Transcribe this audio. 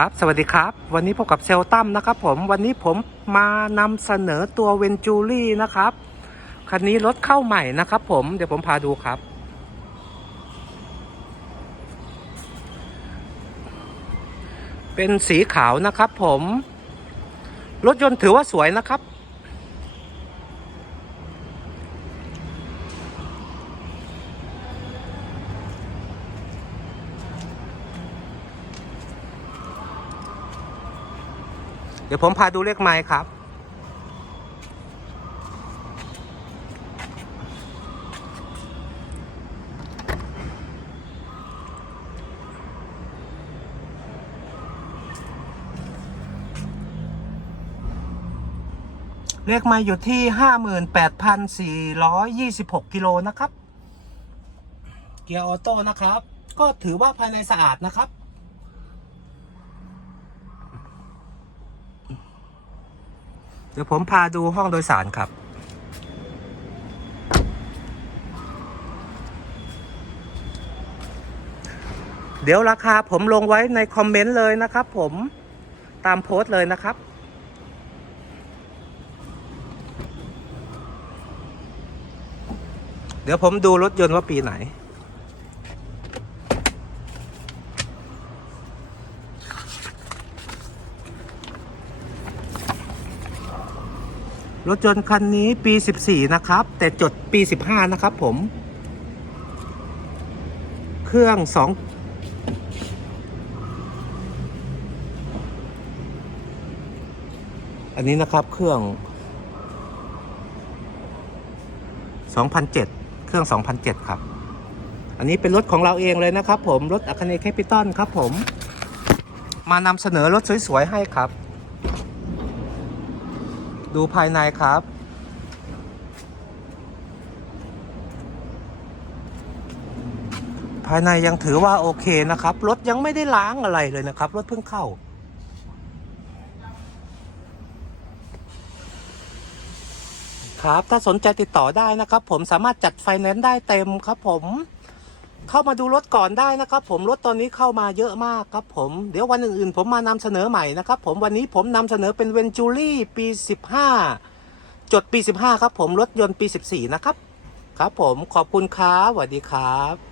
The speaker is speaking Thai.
ครับ สวัสดีครับ วันนี้พบกับเซลตั้มนะครับผม วันนี้ผมมานำเสนอตัวเวนจูรี่นะครับ คันนี้รถเข้าใหม่นะครับผม เดี๋ยวผมพาดูครับ เป็นสีขาวนะครับผม รถยนต์ถือว่าสวยนะครับ เดี๋ยวผมพาดูเลขไม้ครับ เลขไม้อยู่ที่ 58,426 กิโลนะครับ เกียร์ออโต้นะครับ ก็ถือว่าภายในสะอาดนะครับ เดี๋ยวผมพาดูห้องโดยสารครับ เดี๋ยวราคาผมลงไว้ในคอมเมนต์เลยนะครับผมตามโพสต์เลยนะครับ เดี๋ยวผมดูรถยนต์ว่าปีไหน รถยนต์คันนี้ปี 14 นะครับ แต่จดปี 15 นะครับผม เครื่อง 2อันนี้นะครับเครื่อง 2007 เครื่อง 2007 ครับ อันนี้เป็นรถของเราเองเลยนะครับผม รถอัคเนแคปิตอลครับผม มานำเสนอรถสวย ๆ ให้ครับ ดูภายในครับ ภายในยังถือว่าโอเคนะครับ รถยังไม่ได้ล้างอะไรเลยนะครับ รถเพิ่งเข้า ครับ ถ้าสนใจติดต่อได้นะครับ ผมสามารถจัดไฟแนนซ์ได้เต็มครับผม เข้ามาดูรถก่อนได้นะครับผมรถตอนนี้เข้ามาเยอะมากครับผมเดี๋ยววันอื่นๆ ผมมานำเสนอใหม่นะครับผมวันนี้ผมนำเสนอเป็นเวนจูรี่ปี 15 จดปี 15 ครับผมรถยนต์ปี 14 นะครับ ครับผมขอบคุณครับสวัสดีครับ